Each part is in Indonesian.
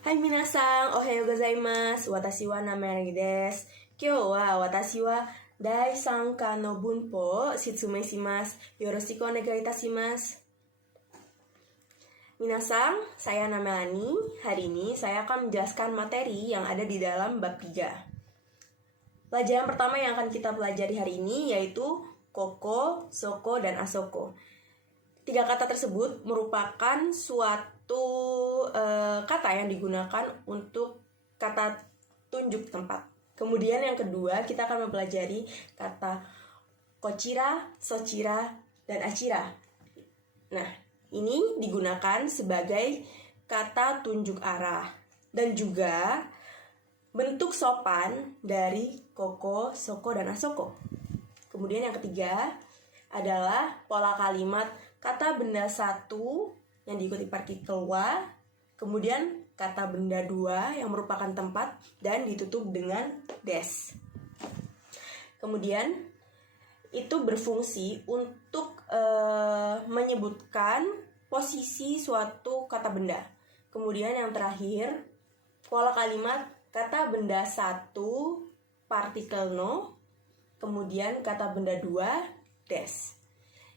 Hai minasan, ohayo gozaimasu. Watashi wa Nameari desu. Kyou wa watashi wa Dai 3課の文法を説明します。Yoroshiku onegai itashimasu. Minasan, saya Nameani. Hari ini saya akan menjelaskan materi yang ada di dalam bab 3. Pelajaran pertama yang akan kita pelajari hari ini yaitu koko, soko, dan asoko. 3 kata tersebut merupakan suatu kata yang digunakan untuk kata tunjuk tempat. Kemudian yang kedua, kita akan mempelajari kata kochira, sochira, dan achira. Nah, ini digunakan sebagai kata tunjuk arah dan juga bentuk sopan dari koko, soko, dan asoko. Kemudian yang ketiga adalah pola kalimat kata benda satu yang diikuti partikel wa, kemudian kata benda dua yang merupakan tempat dan ditutup dengan des. Kemudian itu berfungsi untuk menyebutkan posisi suatu kata benda. Kemudian yang terakhir, pola kalimat kata benda satu partikel no, kemudian kata benda dua des.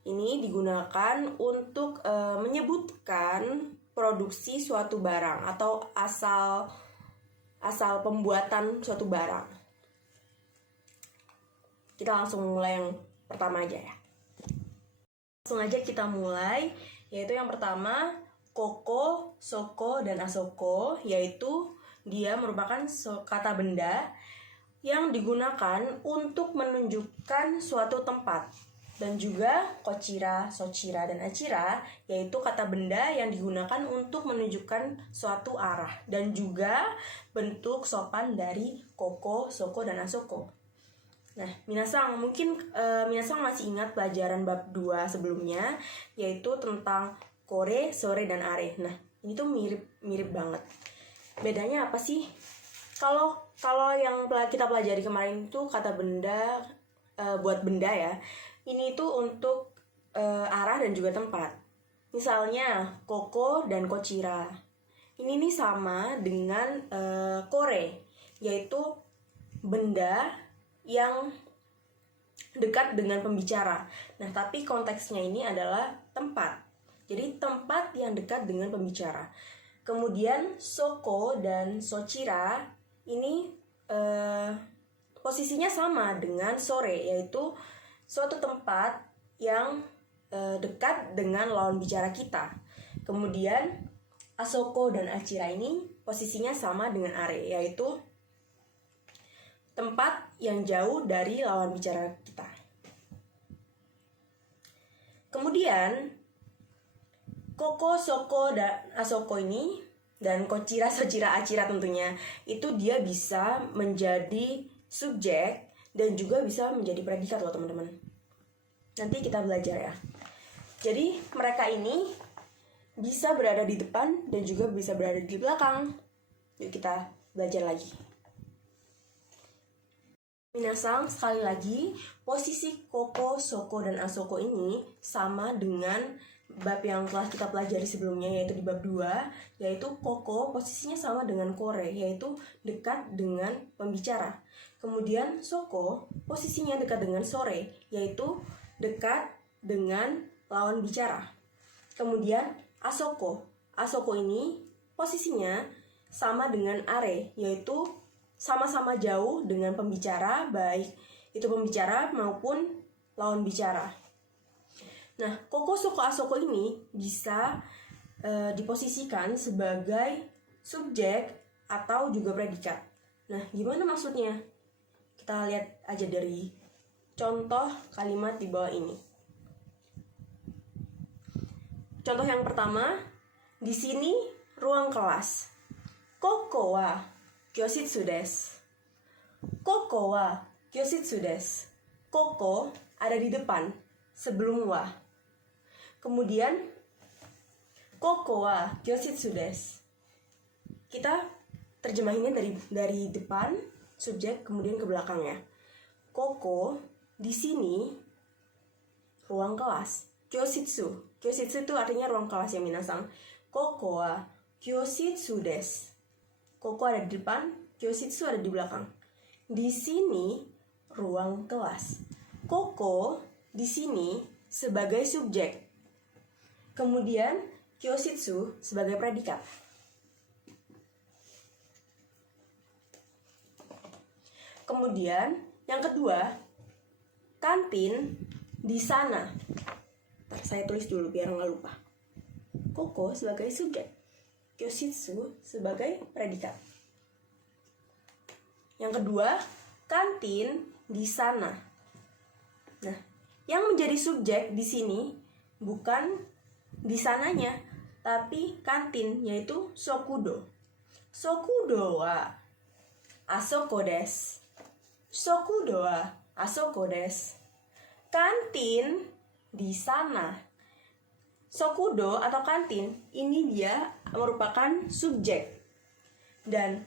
Ini digunakan untuk menyebutkan produksi suatu barang atau asal pembuatan suatu barang. Kita langsung mulai yang pertama aja ya. Langsung aja kita mulai, yaitu yang pertama koko, soko, dan asoko, yaitu dia merupakan kata benda yang digunakan untuk menunjukkan suatu tempat. Dan juga kochira, sochira, dan achira, yaitu kata benda yang digunakan untuk menunjukkan suatu arah. Dan juga bentuk sopan dari koko, soko, dan asoko. Nah, minasan, mungkin minasan masih ingat pelajaran bab 2 sebelumnya, yaitu tentang kore, sore, dan are. Nah, ini tuh mirip banget. Bedanya apa sih? Kalau yang kita pelajari kemarin itu kata benda buat benda ya. Ini tuh untuk arah dan juga tempat. Misalnya koko dan kochira. Ini nih sama dengan kore, yaitu benda yang dekat dengan pembicara. Nah, tapi konteksnya ini adalah tempat. Jadi tempat yang dekat dengan pembicara. Kemudian soko dan sochira ini posisinya sama dengan sore, yaitu suatu tempat yang dekat dengan lawan bicara kita. Kemudian asoko dan achira ini posisinya sama dengan are, yaitu tempat yang jauh dari lawan bicara kita. Kemudian koko, soko, dan asoko ini dan kochira, sochira, achira tentunya itu dia bisa menjadi subjek dan juga bisa menjadi predikat loh teman-teman. Nanti kita belajar ya. Jadi mereka ini bisa berada di depan dan juga bisa berada di belakang. Yuk kita belajar lagi. Minasan, sekali lagi, posisi koko, soko, dan asoko ini sama dengan bab yang telah kita pelajari sebelumnya, yaitu di bab 2, yaitu koko posisinya sama dengan kore, yaitu dekat dengan pembicara. Kemudian soko posisinya dekat dengan sore, yaitu dekat dengan lawan bicara. Kemudian asoko ini posisinya sama dengan are, yaitu sama-sama jauh dengan pembicara, baik itu pembicara maupun lawan bicara. Nah, koko, soko, asoko ini bisa diposisikan sebagai subjek atau juga predikat. Nah, gimana maksudnya? Kita lihat aja dari contoh kalimat di bawah ini. Contoh yang pertama, di sini ruang kelas. Koko wa kyositsu desu. Koko wa kyositsu desu. Koko ada di depan sebelum wa. Kemudian koko wa kyositsu desu. Kita terjemahinnya dari depan subjek kemudian ke belakangnya. Koko di sini ruang kelas. Kyositsu itu artinya ruang kelas ya minasan. Koko wa kyositsu desu. Koko ada di depan, Kyoshitsu ada di belakang. Di sini ruang kelas. Koko di sini sebagai subjek. Kemudian Kyoshitsu sebagai predikat. Kemudian yang kedua, kantin di sana. Saya tulis dulu biar nggak lupa. Koko sebagai subjek, Kyoshitsu sebagai predikat. Yang kedua, kantin di sana. Nah, yang menjadi subjek di sini bukan di sananya, tapi kantin, yaitu Sokudo. Sokudo wa asoko desu. Sokudo wa asoko desu. Kantin di sana. Sokudo atau kantin ini dia merupakan subjek. Dan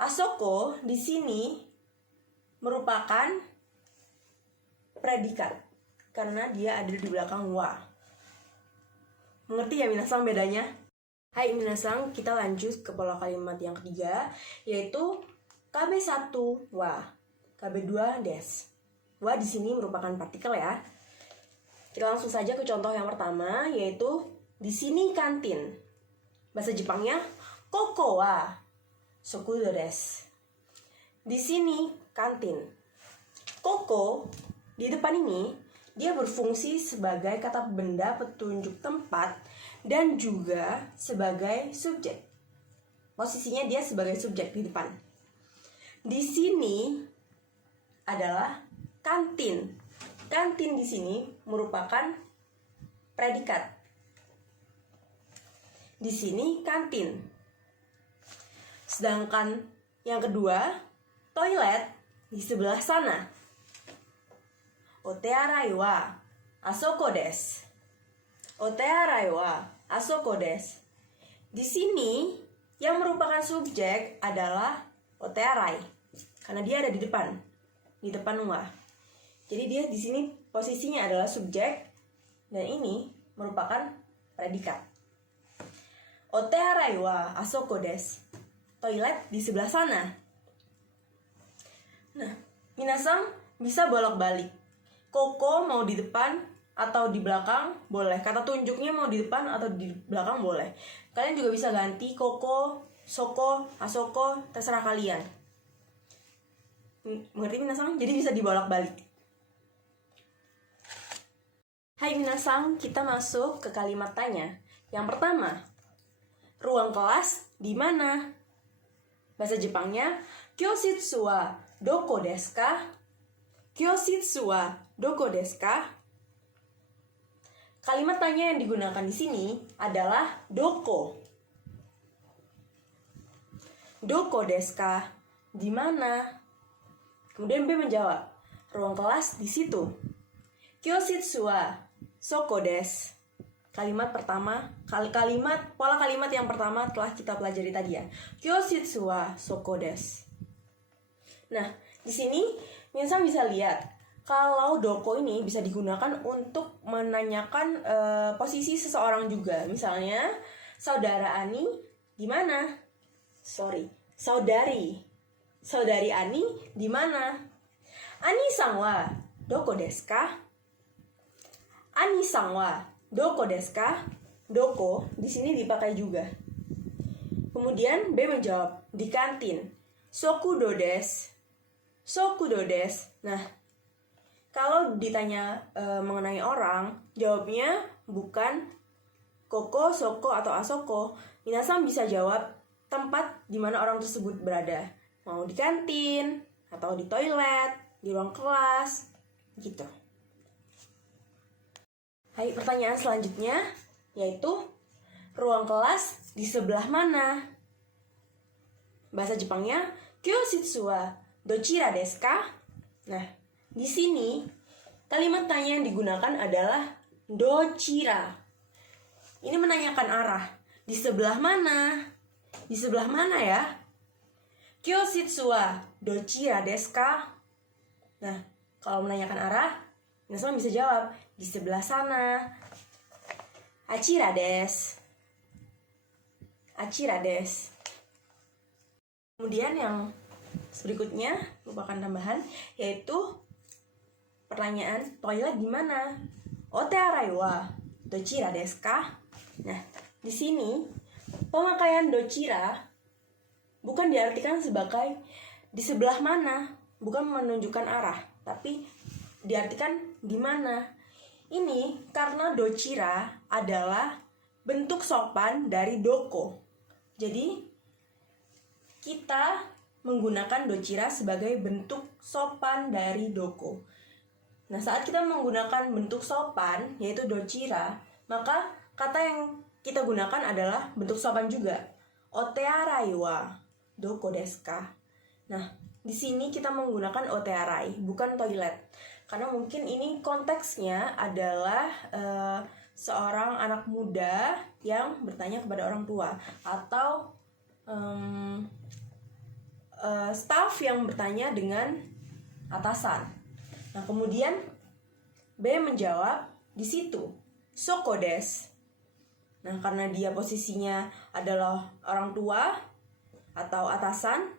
asoko di sini merupakan predikat karena dia ada di belakang wa. Mengerti ya minasang bedanya? Hai minasang, kita lanjut ke pola kalimat yang ketiga, yaitu KB1 wa, KB2 des. Wa di sini merupakan partikel ya. Kita langsung saja ke contoh yang pertama, yaitu di sini kantin. Bahasa Jepangnya koko wa sokudo desu. Di sini kantin. Koko di depan ini dia berfungsi sebagai kata benda petunjuk tempat dan juga sebagai subjek. Posisinya dia sebagai subjek di depan. Di sini adalah kantin. Kantin di sini merupakan predikat. Di sini kantin. Sedangkan yang kedua, toilet di sebelah sana. Otearai wa asoko desu. Otearai wa asoko desu. Di sini yang merupakan subjek adalah otearai karena dia ada di depan wa. Jadi dia di sini posisinya adalah subjek dan ini merupakan predikat. Otearai wa asoko desu. Toilet di sebelah sana. Nah, minasang bisa bolak-balik. Koko mau di depan atau di belakang boleh. Kata tunjuknya mau di depan atau di belakang boleh. Kalian juga bisa ganti koko, soko, asoko, terserah kalian. Mengerti minasang? Jadi bisa dibolak-balik. Hai minasang, kita masuk ke kalimat tanya. Yang pertama, ruang kelas di mana? Bahasa Jepangnya, Kyoshitsu wa doko desu ka? Kyoshitsu wa doko desu ka? Kalimat tanya yang digunakan di sini adalah doko. Doko desu ka? Di mana? Kemudian B menjawab, ruang kelas di situ. Kyoshitsu wa soko desu. Pola kalimat yang pertama telah kita pelajari tadi ya. Kyoshitsu wa soko desu. Nah, di sini minasang bisa lihat kalau doko ini bisa digunakan untuk menanyakan posisi seseorang juga. Misalnya, saudara Ani di mana? Saudari Ani di mana? Ani-san wa doko desu ka? Ani-san wa doko desu ka? Doko di sini dipakai juga. Kemudian B menjawab di kantin. Sokudo desu. Sokudo desu. Nah, kalau ditanya mengenai orang, jawabnya bukan koko, soko, atau asoko. Minasang bisa jawab tempat di mana orang tersebut berada. Mau di kantin, atau di toilet, di ruang kelas, gitu. Hai, pertanyaan selanjutnya yaitu ruang kelas di sebelah mana? Bahasa Jepangnya Kyoshitsu wa dochira desu ka? Nah, di sini kalimat tanya yang digunakan adalah dochira. Ini menanyakan arah. Di sebelah mana? Di sebelah mana ya? Kyoshitsu wa dochira desu ka? Nah, kalau menanyakan arah, minasang bisa jawab di sebelah sana. Achira desu. Achira desu. Kemudian yang berikutnya merupakan tambahan, yaitu pertanyaan toilet di mana? Ote arai wa dochira desu ka? Nah, di sini pemakaian dochira bukan diartikan sebagai di sebelah mana, bukan menunjukkan arah, tapi diartikan di mana. Ini karena dochira adalah bentuk sopan dari doko. Jadi kita menggunakan dochira sebagai bentuk sopan dari doko. Nah, saat kita menggunakan bentuk sopan, yaitu dochira, maka kata yang kita gunakan adalah bentuk sopan juga. Ote arai wa doko desu ka? Nah, di sini kita menggunakan ote arai, bukan toilet. Karena mungkin ini konteksnya adalah seorang anak muda yang bertanya kepada orang tua, atau staff yang bertanya dengan atasan. Nah, kemudian B menjawab di situ, soko desu. Nah, karena dia posisinya adalah orang tua atau atasan,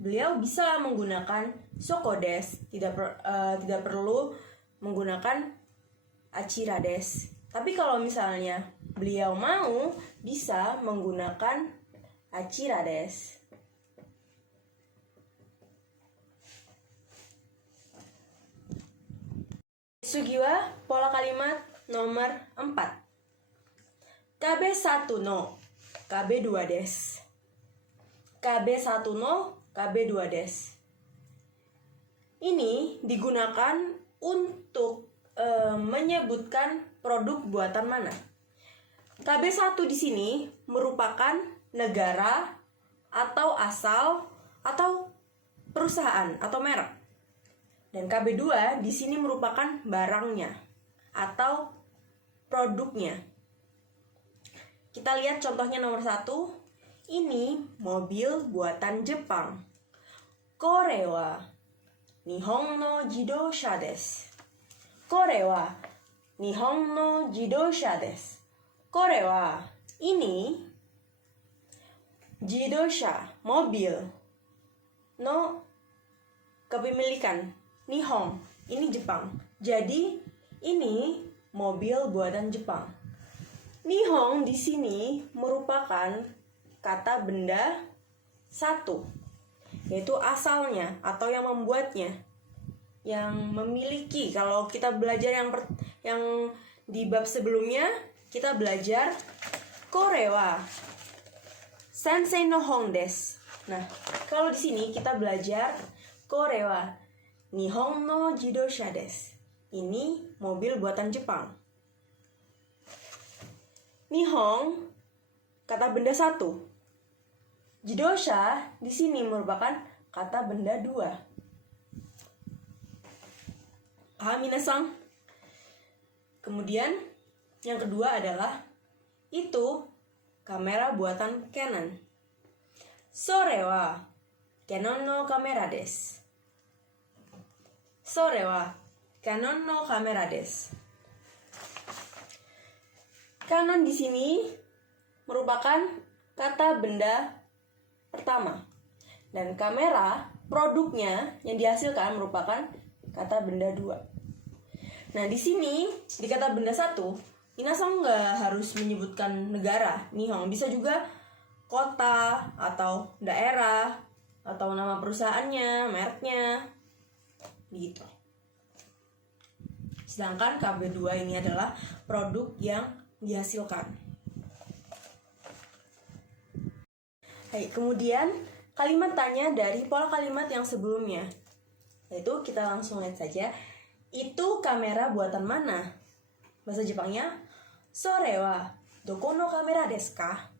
beliau bisa menggunakan soko desu, tidak perlu menggunakan achira desu. Tapi kalau misalnya beliau mau, bisa menggunakan achira desu. Sugiwa, pola kalimat nomor 4. Kabe 1 no kabe 2 desu. Kabe 1 no kabe 2 desu. Ini digunakan untuk menyebutkan produk buatan mana. KB1 di sini merupakan negara atau asal atau perusahaan atau merek. Dan KB2 di sini merupakan barangnya atau produknya. Kita lihat contohnya nomor 1. Ini mobil buatan Jepang. Kore wa Nihon no jidosha desu. Kore wa Nihon no jidosha desu. Kore wa ini jidosha, mobil, no kepemilikan Nihon, ini Jepang. Jadi ini mobil buatan Jepang. Nihon di sini merupakan kata benda satu, yaitu asalnya atau yang membuatnya, yang memiliki. Kalau kita belajar yang di bab sebelumnya, kita belajar Kore wa sensei no hon desu. Nah, kalau di sini kita belajar Kore wa Nihon no jidosha desu. Ini mobil buatan Jepang. Nihon kata benda satu. Jidosha di sini merupakan kata benda dua. Paham minasan? Kemudian yang kedua adalah itu kamera buatan Canon. Sore wa Canon no kamera desu. Sore wa Canon no kamera desu. Canon di sini merupakan kata benda pertama, dan kamera produknya yang dihasilkan merupakan kata benda dua. Nah, di sini di kata benda satu, minasan nggak harus menyebutkan negara Nihon, bisa juga kota atau daerah atau nama perusahaannya, mereknya, gitu. Sedangkan KB2 ini adalah produk yang dihasilkan. Baik, kemudian kalimat tanya dari pola kalimat yang sebelumnya, yaitu kita langsung lihat saja. Itu kamera buatan mana? Bahasa Jepangnya, Sore wa doko no kamera desu ka?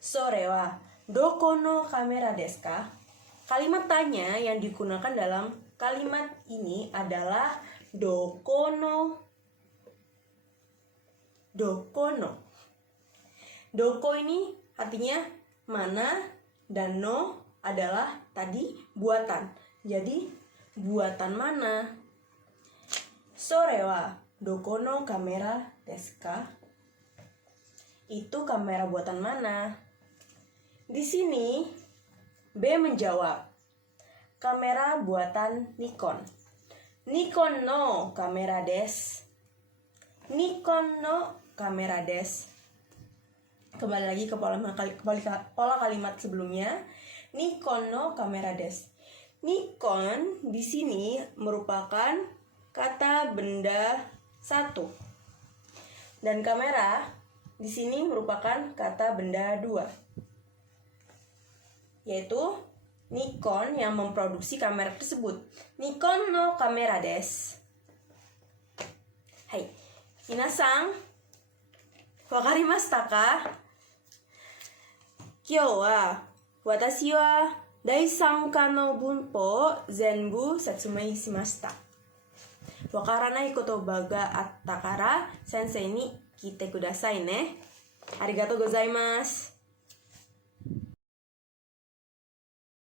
Sore wa doko no kamera desu ka? Kalimat tanya yang digunakan dalam kalimat ini adalah dokono. Dokono. Doko ini artinya mana, dan no adalah tadi buatan. Jadi buatan mana? Sore wa dokono kamera desu ka? Itu kamera buatan mana? Di sini B menjawab, kamera buatan Nikon. Nikon no kamera desu. Nikon no kamera desu. Kembali lagi ke pola kalimat sebelumnya. Nikon no kamera desu. Nikon di sini merupakan kata benda satu. Dan kamera di sini merupakan kata benda dua. Yaitu Nikon yang memproduksi kamera tersebut. Nikon no kamera desu. Hai, minasan, wakarimashita ka? Kyou wa watashi wa dai 3課の文法を全部説明しました。わからない言葉があったから先生に聞いてくださいね。ありがとうございます。